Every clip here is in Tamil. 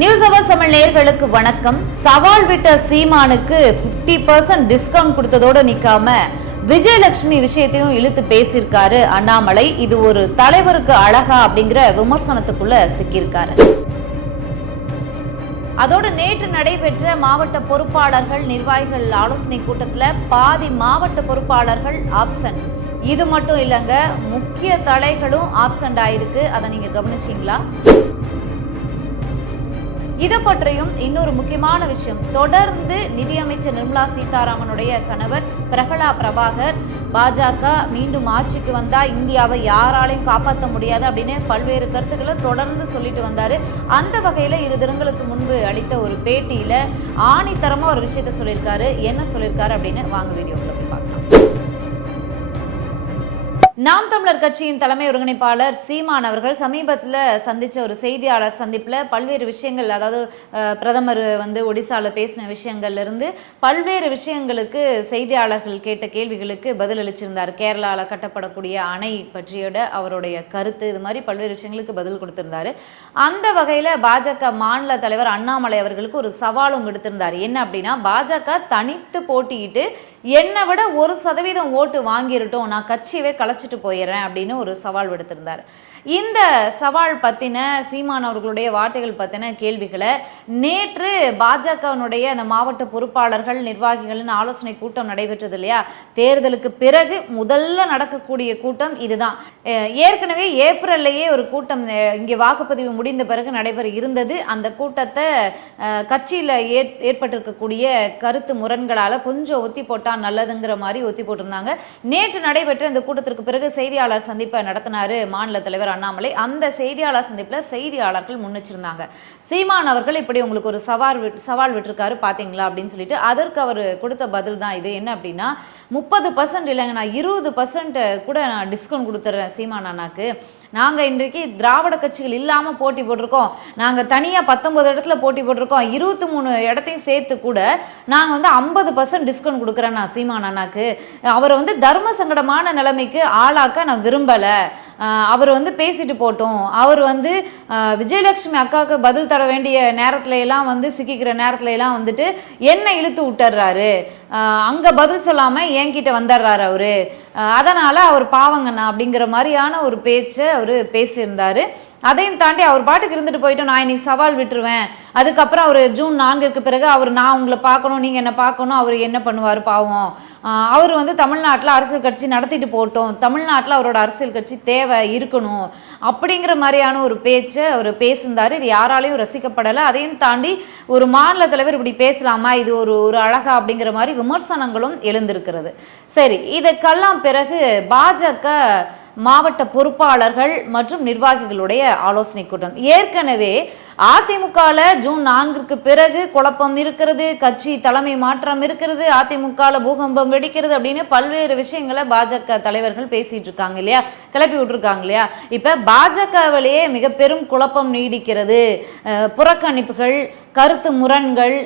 நியூஸ் அவர் தமிழ் நேயர்களுக்கு வணக்கம். சவால் விட்ட சீமானுக்கு 50% பர்சன்ட் டிஸ்கவுண்ட் கொடுத்ததோடு நிற்காம விஜயலட்சுமி விஷயத்தையும் இழுத்து பேசியிருக்காரு அண்ணாமலை. இது ஒரு தலைவருக்கு அழகா அப்படிங்கிற விமர்சனத்துக்குள்ள சிக்கியிருக்காரு. அதோடு நேற்று நடைபெற்ற மாவட்ட பொறுப்பாளர்கள் நிர்வாகிகள் ஆலோசனை கூட்டத்தில் பாதி மாவட்ட பொறுப்பாளர்கள் ஆப்சன்ட் இது மட்டும் இல்லைங்க முக்கிய தலைகளும் ஆப்சண்ட் ஆயிருக்கு. அதை நீங்கள் கவனிச்சீங்களா? இதை பற்றியும் இன்னொரு முக்கியமான விஷயம். தொடர்ந்து நிதியமைச்சர் நிர்மலா சீதாராமனுடைய கணவர் பிரகலா பிரபாகர் பாஜக மீண்டும் ஆட்சிக்கு வந்தா இந்தியாவை யாராலையும் காப்பாற்ற முடியாது அப்படின்னு பல்வேறு கருத்துக்களை தொடர்ந்து சொல்லிட்டு வந்தாரு. அந்த வகையில இரு தினங்களுக்கு முன்பு அளித்த ஒரு பேட்டியில ஆணித்தரமா ஒரு விஷயத்த சொல்லியிருக்காரு. என்ன சொல்லியிருக்காரு அப்படின்னு வாங்க வீடியோக்குள்ள போய் பார்க்கலாம். நாம் தமிழர் கட்சியின் தலைமை ஒருங்கிணைப்பாளர் சீமான் அவர்கள் சமீபத்தில் சந்தித்த ஒரு செய்தியாளர் சந்திப்பில் பல்வேறு விஷயங்கள் அதாவது பிரதமர் வந்து ஒடிசாவில் பேசின விஷயங்கள்ல இருந்து பல்வேறு விஷயங்களுக்கு செய்தியாளர்கள் கேட்ட கேள்விகளுக்கு பதில் அளிச்சிருந்தார். கேரளாவில் கட்டப்படக்கூடிய அணை பற்றியோட அவருடைய கருத்து இது மாதிரி பல்வேறு விஷயங்களுக்கு பதில் கொடுத்திருந்தாரு. அந்த வகையில் பாஜக மாநில தலைவர் அண்ணாமலை அவர்களுக்கு ஒரு சவாலும் விடுத்திருந்தார். என்ன அப்படின்னா பாஜக தனித்து போட்டியிட்டு என்னை விட ஒரு சதவீதம் ஓட்டு வாங்கிருட்டோம் நான் கட்சியவே கலைச்சிட்டு போயிடுறேன் அப்படின்னு ஒரு சவால் விடுத்திருந்தார். இந்த சவால் பற்றின சீமான் அவர்களுடைய வார்த்தைகள் பற்றின கேள்விகளை நேற்று பாஜகவினுடைய அந்த மாவட்ட பொறுப்பாளர்கள் நிர்வாகிகளின் ஆலோசனை கூட்டம் நடைபெற்றது இல்லையா? தேர்தலுக்கு பிறகு முதல்ல நடக்கக்கூடிய கூட்டம் இதுதான். ஏற்கனவே ஏப்ரல்லையே ஒரு கூட்டம் இங்கே வாக்குப்பதிவு முடிந்த பிறகு நடைபெற இருந்தது. அந்த கூட்டத்தை கட்சியில் ஏற் ஏற்பட்டிருக்கக்கூடிய கருத்து முரண்களால் கொஞ்சம் ஒத்தி தான் நல்லதுங்கிற மாதிரி ஒத்தி போட்டிருந்தாங்க. நேற்று நடைபெற்ற இந்த கூட்டத்திற்கு பிறகு செய்தியாளர் சந்திப்பை நடத்தினாரு மாநில தலைவர் அண்ணாமலை. அந்த செய்தியாளர் சந்திப்பில் செய்தியாளர்கள் முன்னிச்சிருந்தாங்க. சீமான் அவர்கள் இப்படி உங்களுக்கு ஒரு சவால் சவால் விட்டுருக்காரு பார்த்தீங்களா அப்படின்னு சொல்லிட்டு அதற்கு அவர் கொடுத்த பதில் தான் இது. என்ன அப்படின்னா முப்பது பர்சன்ட் இல்லைங்க நான் இருபது பர்சன்ட் கூட நான் டிஸ்கவுண்ட் கொடுத்துட்றேன் சீமான் அண்ணாக்கு. நாங்கள் இன்றைக்கு திராவிட கட்சிகள் இல்லாமல் போட்டி போட்டிருக்கோம். நாங்கள் தனியாக பத்தொம்பது இடத்துல போட்டி போட்டிருக்கோம். இருபத்தி மூணு இடத்தையும் சேர்த்து கூட நாங்கள் வந்து ஐம்பது பர்சன்ட் டிஸ்கவுண்ட் கொடுக்குறேன் நான் சீமான் அண்ணாக்கு. அவரை வந்து தர்ம சங்கடமான நிலைமைக்கு ஆளாக்க நான் விரும்பலை. அவர் வந்து பேசிட்டு போட்டோம். அவர் வந்து விஜயலட்சுமி அக்காவுக்கு பதில் தர வேண்டிய நேரத்துல எல்லாம் வந்து சிக்கிக்கிற நேரத்துல எல்லாம் வந்துட்டு என்ன இழுத்து விட்டுறாரு. அங்கே பதில் சொல்லாமல் என்கிட்ட வந்துடுறாரு அவரு. அதனால் அவர் பாவங்கண்ணா அப்படிங்கிற மாதிரியான ஒரு பேச்சை அவர் பேசியிருந்தார். அதையும் தாண்டி அவர் பாட்டுக்கு இருந்துட்டு போயிட்டு நான் இன்னைக்கு சவால் விட்டுருவேன். அதுக்கப்புறம் அவர் ஜூன் நான்குக்கு பிறகு அவர் நான் உங்களை பார்க்கணும் நீங்கள் என்ன பார்க்கணும் அவர் என்ன பண்ணுவார் பாவம். அவர் வந்து தமிழ்நாட்டில் அரசியல் கட்சி நடத்திட்டு போட்டோம் தமிழ்நாட்டில் அவரோட அரசியல் கட்சி தேவை இருக்கணும் அப்படிங்கிற மாதிரியான ஒரு பேச்சை அவர் பேசியிருந்தார். இது யாராலையும் ரசிக்கப்படலை. அதையும் தாண்டி ஒரு மாநில தலைவர் இப்படி பேசலாமா? இது ஒரு ஒரு அழகா அப்படிங்கிற மாதிரி விமர்சனங்களும் எழுந்திருக்கிறது. சரி இதுக்கெல்லாம் பிறகு பாஜக மாவட்ட பொறுப்பாளர்கள் மற்றும் நிர்வாகிகளுடைய ஆலோசனை கூட்டம். ஏற்கனவே அதிமுகவில் ஜூன் நான்கிற்கு பிறகு குழப்பம் இருக்கிறது கட்சி தலைமை மாற்றம் இருக்கிறது அதிமுகவில் பூகம்பம் வெடிக்கிறது அப்படின்னு பல்வேறு விஷயங்களை பாஜக தலைவர்கள் பேசிட்டு இருக்காங்க இல்லையா? கிளப்பி விட்டுருக்காங்க இல்லையா? இப்போ பாஜகவிலேயே மிக பெரும் குழப்பம் நீடிக்கிறது. புறக்கணிப்புகள் கருத்து முரண்கள்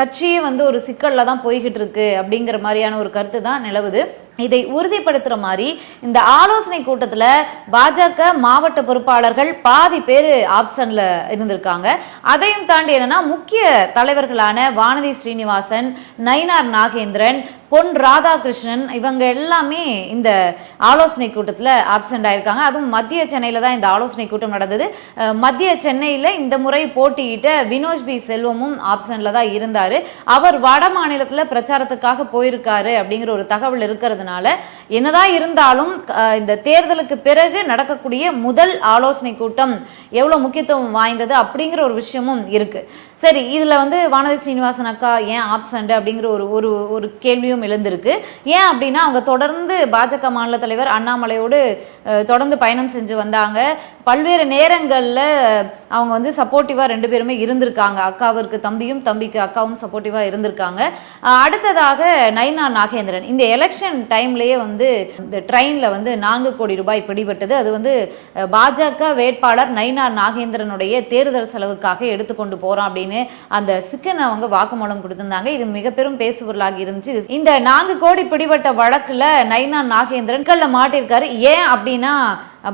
கட்சியே வந்து ஒரு சிக்கலில் தான் போய்கிட்டு இருக்கு அப்படிங்கிற மாதிரியான ஒரு கருத்து தான் நிலவுது. இதை உறுதிப்படுத்துற மாதிரி இந்த ஆலோசனை கூட்டத்தில் பாஜக மாவட்ட பொறுப்பாளர்கள் பாதி பேர் ஆப்ஷனில் இருந்திருக்காங்க. அதையும் தாண்டி என்னன்னா முக்கிய தலைவர்களான வானதி ஸ்ரீனிவாசன் நயினார் நாகேந்திரன் பொன் ராதாகிருஷ்ணன் இவங்க எல்லாமே இந்த ஆலோசனை கூட்டத்தில் ஆப்சண்ட் ஆயிருக்காங்க. அதுவும் மத்திய சென்னையில் தான் இந்த ஆலோசனை கூட்டம் நடந்தது. மத்திய சென்னையில் இந்த முறை போட்டியிட்ட வினோஜ் பி செல்வமும் ஆப்ஷனில் தான் இருந்தார். அவர் வட மாநிலத்தில் பிரச்சாரத்துக்காக போயிருக்காரு அப்படிங்கிற ஒரு தகவல் இருக்கிறது இருக்கிறதுனால என்னதான் இருந்தாலும் இந்த தேர்தலுக்கு பிறகு நடக்கக்கூடிய முதல் ஆலோசனை கூட்டம் எவ்வளோ முக்கியத்துவம் வாய்ந்தது அப்படிங்கிற ஒரு விஷயமும் இருக்கு. சரி இதில் வந்து வானதி ஸ்ரீனிவாசன் அக்கா ஏன் ஆப்சண்ட் அப்படிங்கிற ஒரு ஒரு ஒரு கேள்வியும் எழுந்திருக்கு. ஏன் அப்படின்னா அவங்க தொடர்ந்து பாஜக மாநில தலைவர் அண்ணாமலையோடு தொடர்ந்து பயணம் செஞ்சு வந்தாங்க. பல்வேறு நேரங்களில் அவங்க வந்து சப்போர்ட்டிவாக ரெண்டு பேருமே இருந்திருக்காங்க. அக்காவிற்கு தம்பியும் தம்பிக்கு அக்காவும் சப்போர்ட்டிவாக இருந்திருக்காங்க. அடுத்ததாக நைனா நாகேந்திரன். இந்த எலெக்ஷன் டைம்லேயே வந்து இந்த ட்ரெயினில் வந்து நான்கு கோடி ரூபாய் பிடிபட்டது. அது வந்து பாஜக வேட்பாளர் நைனா நாகேந்திரனுடைய தேர்தல் செலவுக்காக எடுத்துக்கொண்டு போகிறோம் அப்படின்னு அந்த சிக்கன் அவங்க வாக்குமூலம் கொடுத்திருந்தாங்க. இது மிக பெரும் பேசுபொருளாகி இருந்துச்சு. இந்த நான்கு கோடி பிடிபட்ட வழக்கில் நைனா நாகேந்திரன் கல்ல மாட்டிருக்காரு. ஏன் அப்படின்னா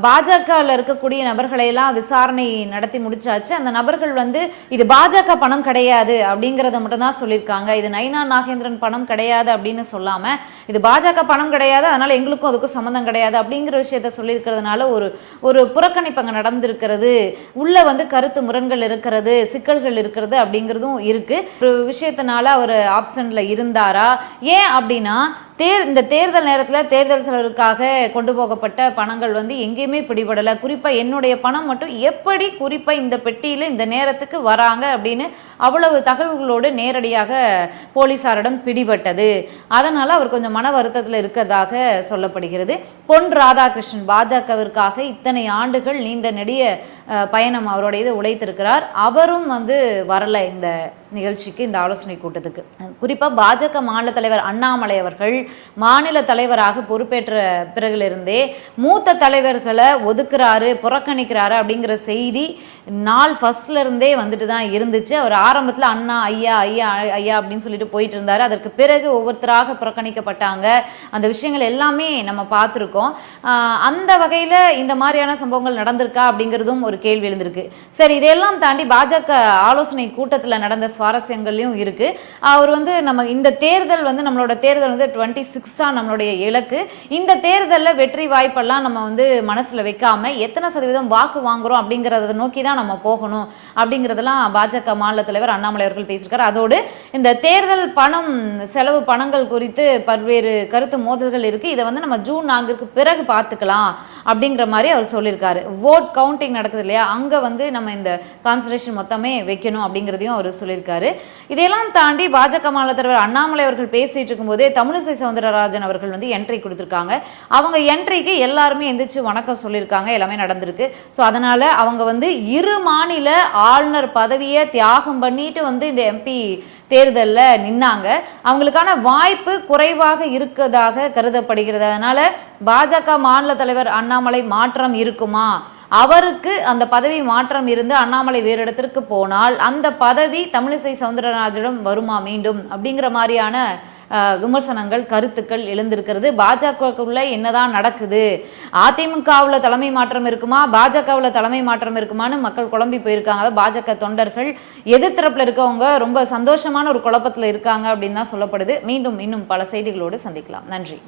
பாஜகவில் இருக்கக்கூடிய நபர்களையெல்லாம் விசாரணை நடத்தி முடிச்சாச்சு. அந்த நபர்கள் வந்து இது பாஜக பணம் கிடையாது அப்படிங்கிறத மட்டும்தான் சொல்லியிருக்காங்க. இது நைனா நாகேந்திரன் பணம் கிடையாது அப்படின்னு சொல்லாமல் இது பாஜக பணம் கிடையாது அதனால் எங்களுக்கும் அதுக்கும் சம்மந்தம் கிடையாது அப்படிங்கிற விஷயத்த சொல்லியிருக்கிறதுனால ஒரு ஒரு புறக்கணிப்பு அங்கே நடந்திருக்கிறது. உள்ளே வந்து கருத்து முரண்கள் இருக்கிறது சிக்கல்கள் இருக்கிறது அப்படிங்கிறதும் இருக்குது ஒரு விஷயத்தினால அவர் ஆப்ஷனில் இருந்தாரா? ஏன் அப்படின்னா தேர் இந்த தேர்தல் நேரத்தில் தேர்தல் செலவுக்காக கொண்டு போகப்பட்ட பணங்கள் வந்து எங்கேயுமே பிடிபடலை. குறிப்பாக என்னுடைய பணம் மட்டும் எப்படி குறிப்பாக இந்த பெட்டியில் இந்த நேரத்துக்கு வராங்க அப்படின்னு அவ்வளவு தகவல்களோடு நேரடியாக போலீசாரிடம் பிடிபட்டது. அதனால் அவர் கொஞ்சம் மன வருத்தத்தில் இருக்கிறதாக சொல்லப்படுகிறது. பொன் ராதாகிருஷ்ணன் பாஜகவிற்காக இத்தனை ஆண்டுகள் நீண்ட நெடிய பயணம் அவருடைய இது உழைத்திருக்கிறார். அவரும் வந்து வரலை இந்த நிகழ்ச்சிக்கு இந்த ஆலோசனை கூட்டத்துக்கு. குறிப்பாக பாஜக மாநில தலைவர் அண்ணாமலை அவர்கள் மாநில தலைவராக பொறுப்பேற்ற பிறகிலிருந்தே மூத்த தலைவர்களை ஒதுக்குறாரு புறக்கணிக்கிறாரு அப்படிங்கிற செய்தி நாள் ஃபஸ்ட்லேருந்தே வந்துட்டு தான் இருந்துச்சு. அவர் ஆரம்பத்தில் அண்ணா ஐயா ஐயா ஐயா அப்படின்னு சொல்லிட்டு போயிட்டு இருந்தார். அதற்கு பிறகு ஒவ்வொருத்தராக புறக்கணிக்கப்பட்டாங்க. அந்த விஷயங்கள் எல்லாமே நம்ம பார்த்துருக்கோம். அந்த வகையில் இந்த மாதிரியான சம்பவங்கள் நடந்திருக்கா அப்படிங்கிறதும் ஒரு கேள்வி எழுந்திருக்கு. சரி இதையெல்லாம் தாண்டி பாஜக ஆலோசனை கூட்டத்தில் நடந்த சுவாரஸ்யங்கள்லையும் இருக்குது அவர் வந்து நம்ம இந்த தேர்தல் வந்து நம்மளோட தேர்தல் வந்து டுவெண்ட்டி சிக்ஸ் தான் நம்மளுடைய இலக்கு. இந்த தேர்தலில் வெற்றி வாய்ப்பெல்லாம் நம்ம வந்து மனசில் வைக்காம எத்தனை சதவீதம் வாக்கு வாங்குகிறோம் அப்படிங்கிறத நோக்கி தான் நம்ம போகணும் அப்படிங்கிறதெல்லாம் பாஜக மாநில தலைவர் அண்ணாமலை அவர்கள் பேசியிருக்காரு. அதோடு இந்த தேர்தல் பணம் செலவு பணங்கள் குறித்து பல்வேறு கருத்து மோதல்கள் இருக்குது இதை வந்து நம்ம ஜூன் நான்குக்கு பிறகு பார்த்துக்கலாம் அப்படிங்கிற மாதிரி அவர் சொல்லியிருக்காரு. ஓட் கவுண்டிங் நடக்குது இல்லையா? அங்கே வந்து நம்ம இந்த கான்சன்ட்ரேஷன் மொத்தமே வைக்கணும் அப்படிங்கிறதையும் அவர் சொல்லியிருக்காரு. இதையெல்லாம் தாண்டி பாஜக மாநில தலைவர் அண்ணாமலை அவர்கள் பேசிட்டு இருக்கும்போதே தமிழிசை சவுந்தரராஜன் அவர்கள் வந்து என்ட்ரி கொடுத்துருக்காங்க. அவங்க என்ட்ரிக்கு எல்லாருமே எந்திரிச்சு வணக்கம் சொல்லியிருக்காங்க. எல்லாமே நடந்திருக்கு. ஸோ அதனால் அவங்க வந்து இரு மாநில ஆளுநர் பதவியை தியாகம் பண்ணிட்டு வந்து இந்த எம்பி தேர்தலில் நின்னாங்க. அவங்களுக்கான வாய்ப்பு குறைவாக இருக்கதாக கருதப்படுகிறது. அதனால் பாஜக மாநில தலைவர் அண்ணா அண்ணாமலை மாற்றம் இருக்குமா? அவருக்கு அந்த பதவி மாற்றம் இருந்து அண்ணாமலை வேறு இடத்திற்கு போனால் அந்த பதவி தமிழிசை சவுந்தரராஜனிடம் வருமா மீண்டும்? அப்படிங்கிற மாதிரியான விமர்சனங்கள் கருத்துக்கள் எழுந்திருக்கிறது. பாஜகவுக்குள்ள என்னதான் நடக்குது? அதிமுகவில் தலைமை மாற்றம் இருக்குமா? பாஜகவில் தலைமை மாற்றம் இருக்குமான்னு மக்கள் குழம்பி போயிருக்காங்க. அதாவது பாஜக தொண்டர்கள் எதிர்த்தரப்பில் இருக்கவங்க ரொம்ப சந்தோஷமான ஒரு குழப்பத்தில் இருக்காங்க அப்படின்னு தான் சொல்லப்படுது. மீண்டும் இன்னும் பல செய்திகளோடு சந்திக்கலாம். நன்றி.